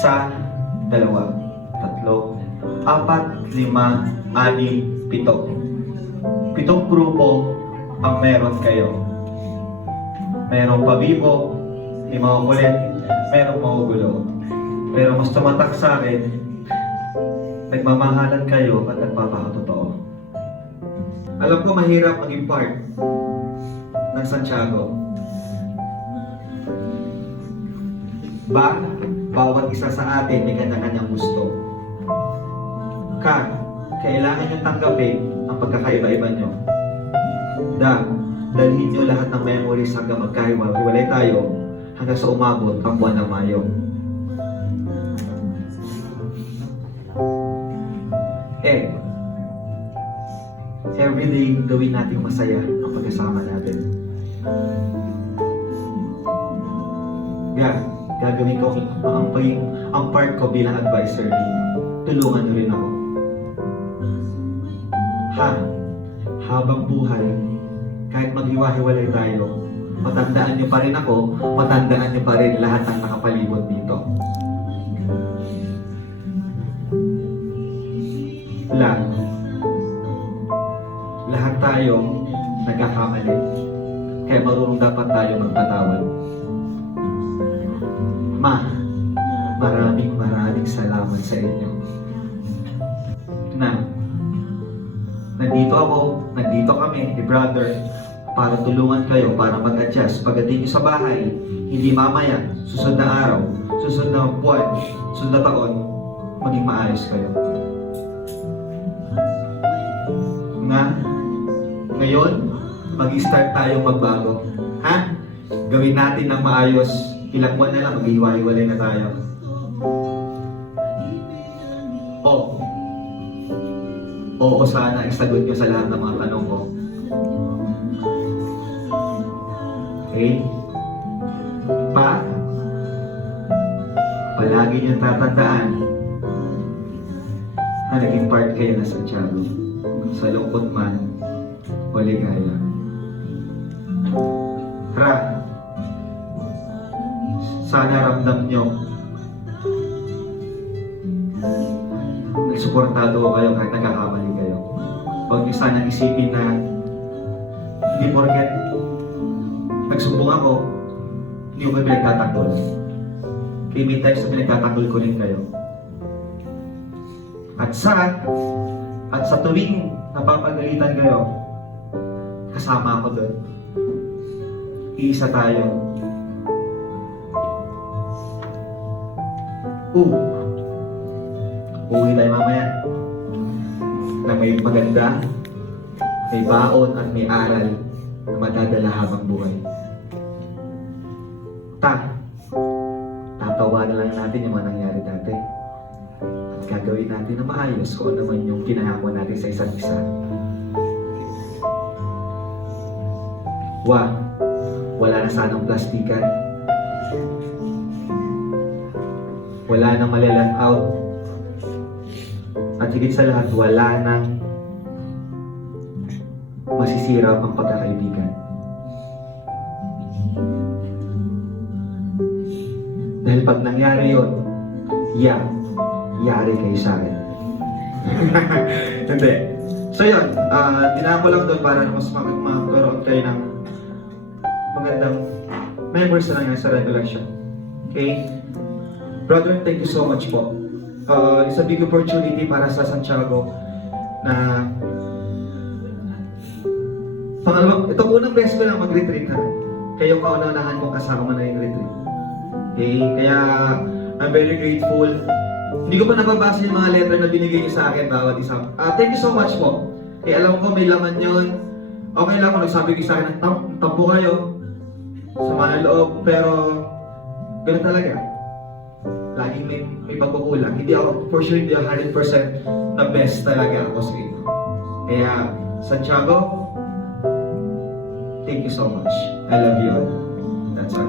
1, 2, 3, 4, 5, 6, 7. 7 grupo ang meron kayo. Merong pabibo, may mga kulit, merong magugulo. Pero mas tumatak sa akin, nagmamahalan kayo at nagpapakatotoo. Alam ko mahirap maging part ng Santiago. Bawat isa sa atin may kanya-kanyang gusto. Kailangan nyo tanggapin ang pagkakaiba-iba nyo. Dalhin nyo lahat ng memories hanggang magkahiwalay tayo hanggang sa umabot ang buwan ng Mayo. Everyday gawin natin masaya ang pagkasama natin. Gagawin ko ang part ko bilang advisor din. Tulungan nyo rin ako. Habang buhay, kahit maghiwa-hiwalay tayo, matandaan nyo pa rin ako, matandaan nyo pa rin lahat ng nakapalibot dito. Lahat tayo nagkakamali, kaya marunong dapat tayo magpatawad. Maraming salamat sa inyo. Nandito kami ni brother para tulungan kayo, para mag-adjust. Pagdating nyo sa bahay, hindi mamaya, susunod na araw, susunod na buwan, susunod na taon, maging maayos kayo. Ngayon, mag-start tayong magbago. Gawin natin ng maayos. Ilang buwan na lang, maghihiwa-hiwalay na tayo. Oo, sana isagot nyo sa lahat ng mga tanong ko. Okay? Palagi nyo tatandaan na naging part kayo na Santiago. Sa lungkot man o ligaya. Sana ramdam nyo nagsuportado kayo kahit nagkakamali kayo. Huwag nyo sanang isipin na hindi porket nagsumbong ako, hindi ko pinagtatanggol. Kaya may times na pinagtatanggol ko rin kayo. At sa tuwing napapagalitan kayo, kasama ako doon. Iisa tayo. Uwi tayo mamaya na may maganda, may baon at may aral na madadala habang buhay. Tatawanan lang natin yung mga nangyari dati. At gagawin natin na maayos kung ano naman yung kinahanglan natin sa isa't isa. Wala na sanang plastikan. Wala nang malilang out. At higit sa lahat, wala nang masisira ang pagkakaibigan. Dahil pag nangyari yun, yari kayo sa akin. Hindi. So yun, dinako lang doon para mas magkaroon kayo ng magandang members na lang sa recollection. Okay? Brother, thank you so much po. It's a big opportunity para sa Santiago na ito unang beses ko lang mag-retreat ha. Kayo kauna-unahan kong kasama na yung retreat. Okay? Kaya I'm very grateful. Hindi ko pa nababasa yung mga letter na binigay niyo sa akin bawat isa. Thank you so much po. Kaya alam ko may laman yun. Okay lang kung nagsabi ko sa akin na tampo kayo sa mga loob, pero ganoon talaga. Laging may pagkukulang. Hindi ako, for sure, hindi ako 100% na best talaga ako sa inyo. Kaya, Santiago, thank you so much. I love you all. That's all.